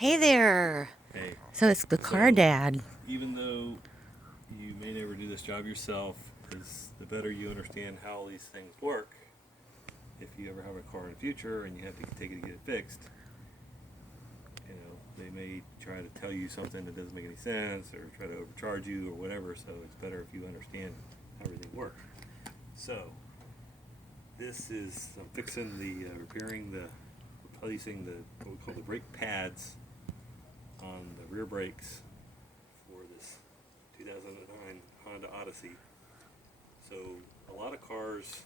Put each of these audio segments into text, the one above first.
Hey there. Hey, So it's the car so dad. even though you may never do this job yourself, is the better you understand how these things work, if you ever have a car in the future and you have to take it to get it fixed, they may try to tell you something that doesn't make any sense or try to overcharge you or whatever, so it's better if you understand how everything works. So, this is, I'm fixing replacing what we call the brake pads on the rear brakes for this 2009 Honda Odyssey. So a lot of cars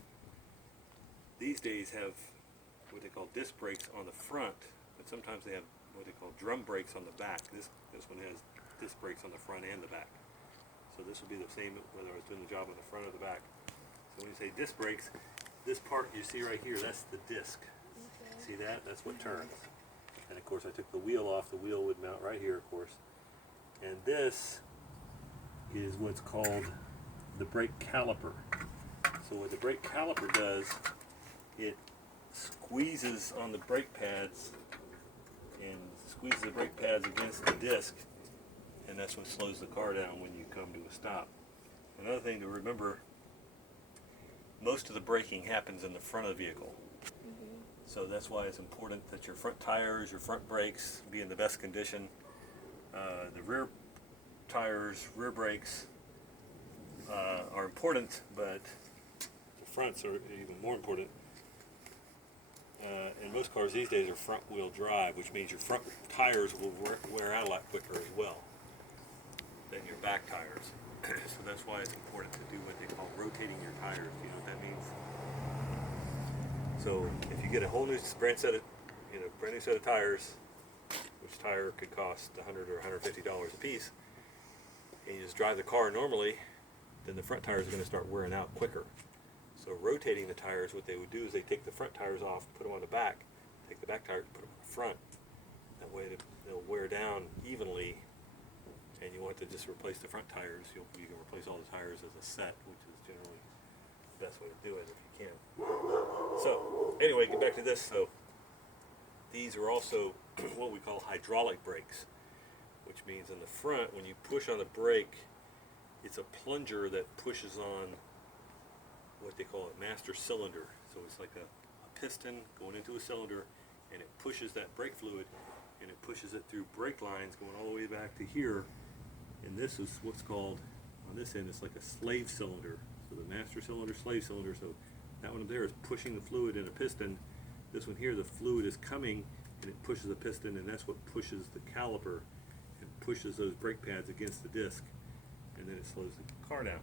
these days have what they call disc brakes on the front, but sometimes they have what they call drum brakes on the back. This one has disc brakes on the front and the back. So this would be the same whether I was doing the job on the front or the back. So when you say disc brakes, this part you see right here, that's the disc. See that? That's what turns. And of course I took the wheel off. The wheel would mount right here, of course. And this is what's called the brake caliper. So what the brake caliper does, it squeezes on the brake pads and squeezes the brake pads against the disc, and that's what slows the car down when you come to a stop. Another thing to remember, most of the braking happens in the front of the vehicle. So that's why it's important that your front tires, your front brakes be in the best condition. The rear tires, rear brakes are important, but the fronts are even more important. And most cars these days are front wheel drive, which means your front tires will wear out a lot quicker as well than your back tires. So that's why it's important to do what they call rotating your tires. You know what that means? So if you get a whole new brand new set of tires, which tire could cost $100 or $150 a piece, and you just drive the car normally, then the front tires are going to start wearing out quicker. So rotating the tires, what they would do is they take the front tires off, put them on the back, take the back tires, put them on the front. That way they'll wear down evenly, and you want to just replace the front tires. You can replace all the tires as a set, which is generally the best way to do it if you can. So anyway, get back to this. So these are also what we call hydraulic brakes, which means in the front, when you push on the brake, it's a plunger that pushes on what they call a master cylinder. So it's like a piston going into a cylinder, and it pushes that brake fluid, and it pushes it through brake lines going all the way back to here. And this is what's called, on this end, it's like a slave cylinder. So the master cylinder, slave cylinder. So that one up there is pushing the fluid in a piston. This one here, the fluid is coming, and it pushes the piston, and that's what pushes the caliper and pushes those brake pads against the disc, and then it slows the car down.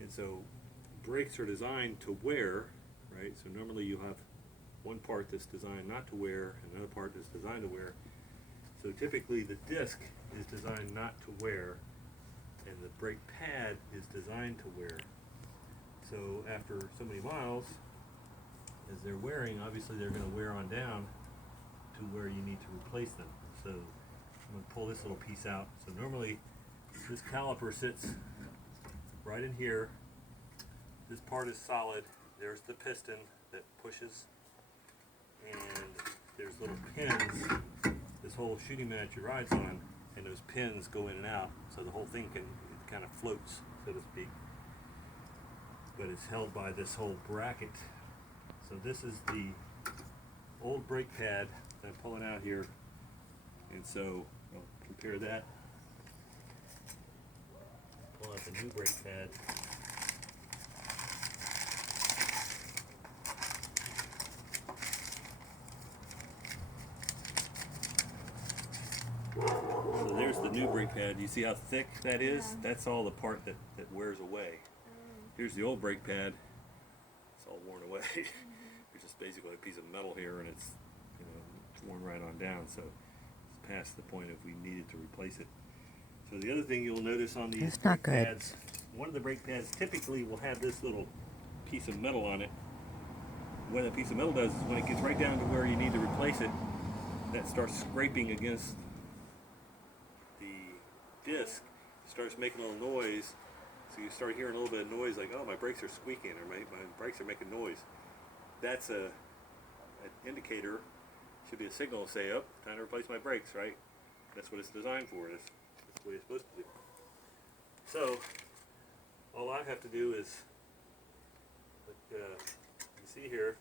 And so brakes are designed to wear, right? So normally you have one part that's designed not to wear and another part that's designed to wear. So typically the disc is designed not to wear, and the brake pad is designed to wear. So after so many miles, as they're wearing, obviously they're going to wear on down to where you need to replace them. So I'm going to pull this little piece out. So normally this caliper sits right in here. This part is solid. There's the piston that pushes, and there's little pins. This whole shooting match you rides on, and those pins go in and out, so the whole thing kind of floats, so to speak. But it's held by this whole bracket. So this is the old brake pad that I'm pulling out here, and so I'll compare that. Pull out the new brake pad. So there's the new brake pad. You see how thick that is? Yeah. That's all the part that wears away. Here's the old brake pad. It's all worn away. It's just basically a piece of metal here, and it's worn right on down. So it's past the point if we needed to replace it. So the other thing you'll notice on these brake pads, one of the brake pads typically will have this little piece of metal on it. What that piece of metal does is when it gets right down to where you need to replace it, that starts scraping against disc, starts making a little noise, so you start hearing a little bit of noise like, oh, my brakes are squeaking, or my brakes are making noise. That's an indicator should be a signal to say, oh, time to replace my brakes, right? That's what it's designed for. That's the way it's supposed to do. So, all I have to do is, like you see here,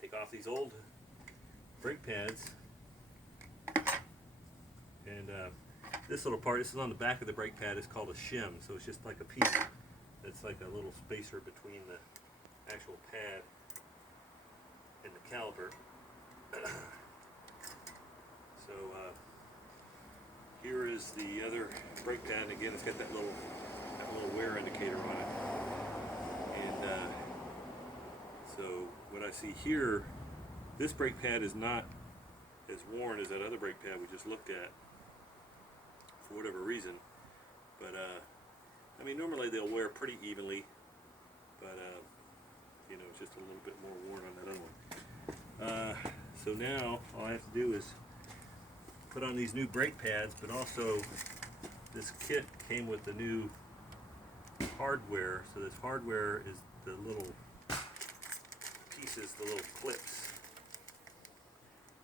take off these old brake pads, and this little part, this is on the back of the brake pad, is called a shim, so it's just like a piece that's like a little spacer between the actual pad and the caliper. So here is the other brake pad, and again it's got that little wear indicator on it. And so what I see here, this brake pad is not as worn as that other brake pad we just looked at for whatever reason. But I mean, normally they'll wear pretty evenly, but you know, it's just a little bit more worn on that other one. So now all I have to do is put on these new brake pads, but also this kit came with the new hardware. So this hardware is the little pieces, the little clips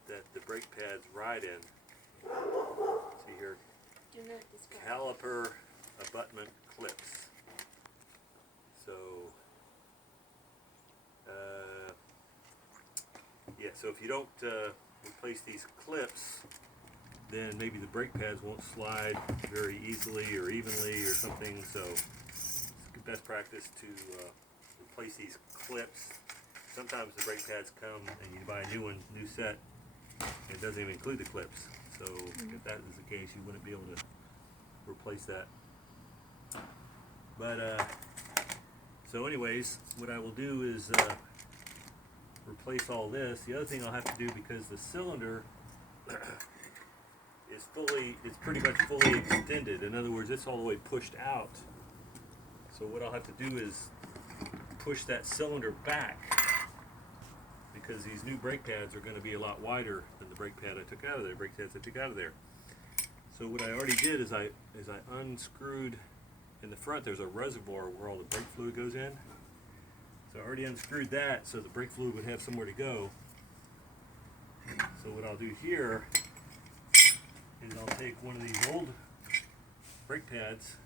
that the brake pads ride in. See here, caliper abutment clips. So yeah, so if you don't replace these clips, then maybe the brake pads won't slide very easily or evenly or something. So it's best practice to replace these clips. Sometimes the brake pads come and you buy a new set, and it doesn't even include the clips. So if that is the case, you wouldn't be able to replace that. But so anyways, what I will do is replace all this. The other thing I'll have to do, because the cylinder it's pretty much fully extended. In other words, it's all the way pushed out. So what I'll have to do is push that cylinder back, because these new brake pads are going to be a lot wider than the brake pad I took out of there, brake pads I took out of there. So what I already did is I unscrewed, in the front there's a reservoir where all the brake fluid goes in. So I already unscrewed that so the brake fluid would have somewhere to go. So what I'll do here is I'll take one of these old brake pads,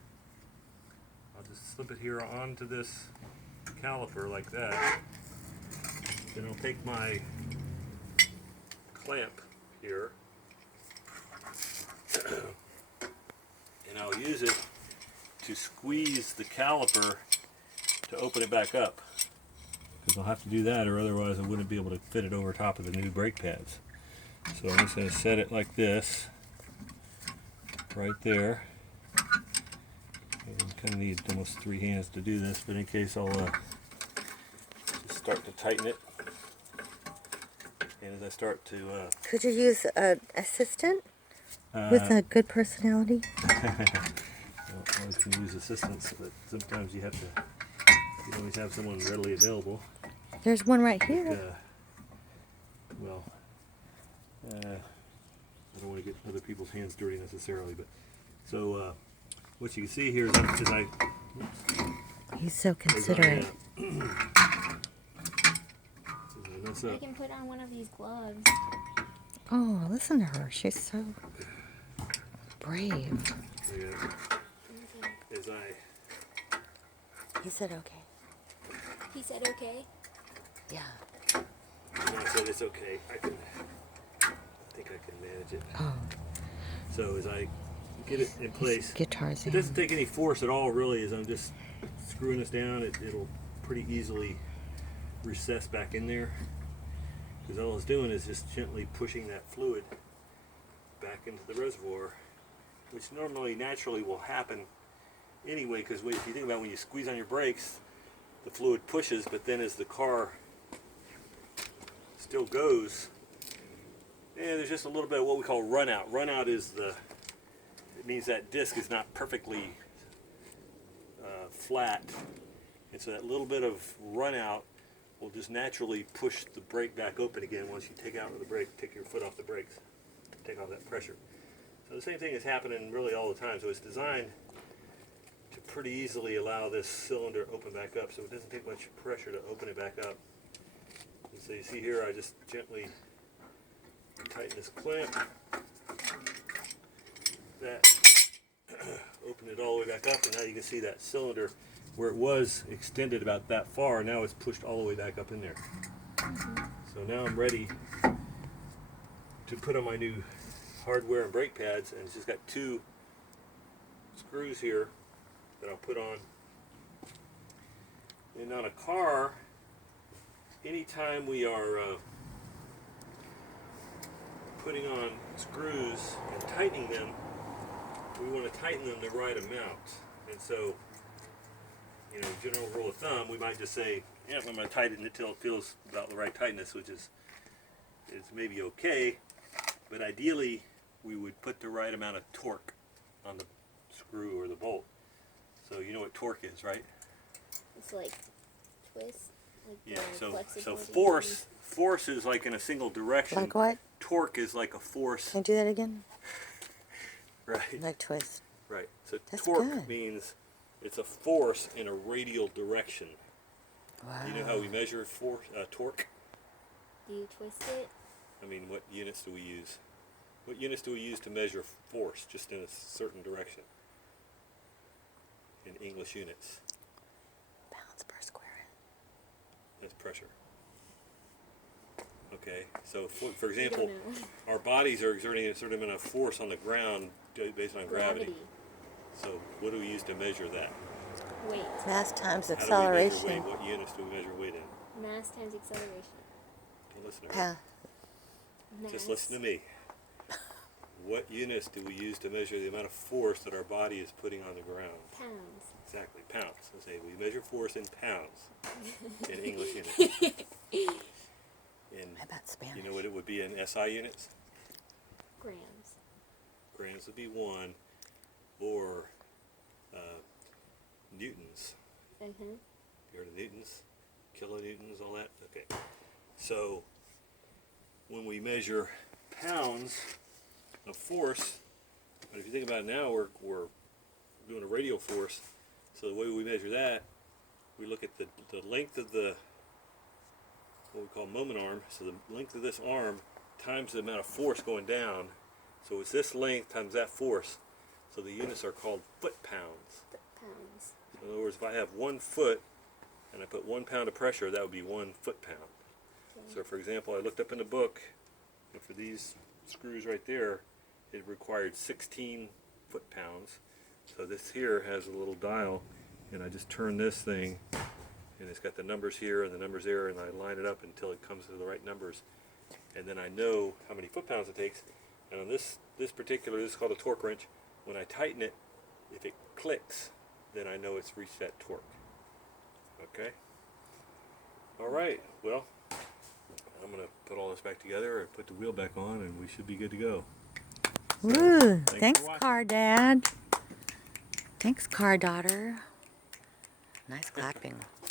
I'll just slip it here onto this caliper like that. Then I'll take my clamp here and I'll use it to squeeze the caliper to open it back up, because I'll have to do that or otherwise I wouldn't be able to fit it over top of the new brake pads. So I'm just going to set it like this right there. I kind of need almost 3 hands to do this, but in case I'll just start to tighten it. And as I start to... Could you use an assistant with a good personality? Well, always can use assistants, but sometimes you don't always have someone readily available. There's one right here. Well, I don't want to get other people's hands dirty necessarily, but so what you can see here is He's so considerate. I can put on one of these gloves. Oh, listen to her. She's so brave. As He said okay. He said okay. Yeah. I said it's okay. I think I can manage it. Oh. So as I get it in place, Guitars. it doesn't take any force at all, really. As I'm just screwing this down, it'll pretty easily recess back in there. Because all it's doing is just gently pushing that fluid back into the reservoir, which normally naturally will happen anyway, because if you think about when you squeeze on your brakes, the fluid pushes, but then as the car still goes, there's just a little bit of what we call run out. Run out is it means that disc is not perfectly flat, and so that little bit of run out will just naturally push the brake back open again once you take your foot off the brakes, take off that pressure. So the same thing is happening really all the time. So it's designed to pretty easily allow this cylinder to open back up, so it doesn't take much pressure to open it back up. And so you see here, I just gently tighten this clamp. That open it all the way back up, and now you can see that cylinder where it was extended about that far, now it's pushed all the way back up in there. So now I'm ready to put on my new hardware and brake pads, and it's just got 2 screws here that I'll put on. And on a car, anytime we are putting on screws and tightening them, we want to tighten them the right amount. And so, you know, general rule of thumb, we might just say, yeah, I'm going to tighten it till it feels about the right tightness, which is maybe okay, but ideally we would put the right amount of torque on the screw or the bolt. So you know what torque is, right? It's like twist. Like Yeah. So flexibility. force is like in a single direction. Like what? Torque is like a force. Can I do that again? Right. Like twist. Right. So That's torque good. means it's a force in a radial direction. Wow. You know how we measure torque? Do you twist it? I mean, what units do we use? What units do we use to measure force just in a certain direction? In English units. Pounds per square inch. That's pressure. Okay, so for I example, don't know. our bodies are exerting a certain amount of force on the ground based on gravity. So what do we use to measure that? Weight. Mass times How do we measure acceleration. weight? What units do we measure weight in? Mass times acceleration. Don't listen to her. Pound. Mass. Just listen to me. What units do we use to measure the amount of force that our body is putting on the ground? Pounds. Exactly, pounds. So say we measure force in pounds in English units. In, How about Spanish? you know what it would be in SI units? Grams. Grams would be 1, or newtons. Mm-hmm. You heard of newtons? Kilonewtons, all that? Okay. So when we measure pounds of force, but if you think about it now, we're doing a radial force. So the way we measure that, we look at the length of the, what we call moment arm. So the length of this arm times the amount of force going down. So it's this length times that force. So the units are called foot-pounds. Pounds. So in other words, if I have 1 foot and I put 1 pound of pressure, that would be 1 foot-pound. Okay. So for example, I looked up in the book, and for these screws right there, it required 16 foot-pounds. So this here has a little dial, and I just turn this thing, and it's got the numbers here and the numbers there, and I line it up until it comes to the right numbers. And then I know how many foot-pounds it takes. And on this particular, this is called a torque wrench. When I tighten it, if it clicks, then I know it's reached that torque. Okay? All right, well, I'm going to put all this back together and put the wheel back on, and we should be good to go. Woo! for Thanks, watching. car dad. Thanks, car daughter. Nice clapping.